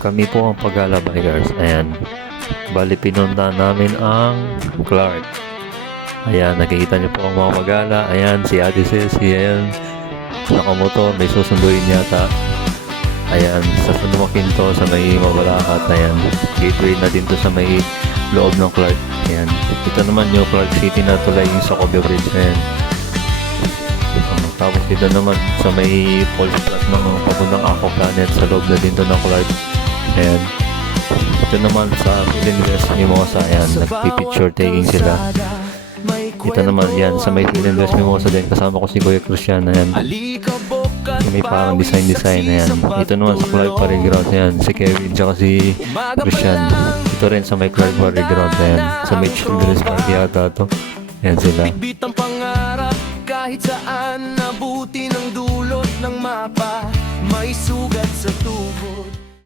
kami po ang Pagala Bikers. Ayan. Bali, pinunta namin ang Clark. Ayan, nakikita niyo po ang mga Pagala. Ayan, si Ate Ceci. Ayan, nakamotor. May susunduin yata. Ayan, sa Makinto, sa may Mabalacat. Ayan, gateway na din to sa may loob ng Clark. Ayan, ito naman yung Clark City na tulay yung sa Cobia Bridge. Ayan. Tapos dito naman sa may Pulse Plus ng papuntang Ako Planet sa loob na din to ng Clark. Ayan. Ito naman sa Philinvest Mimosa. Ayan, nagpipicture taking sila. Dito naman yan sa may Philinvest Mimosa din. Kasama ko si Kuya Christian. Ayan. May parang design. Ayan. Ito naman sa Clark Parade Ground. Ayan, si Kevin tsaka si Christian. Ito rin sa may Clark Parade Ground. Ayan, sa may Children's Park yata to. Ayan sila. Kahit saan nabuti ng dulot ng mapa, may sugat sa tubo.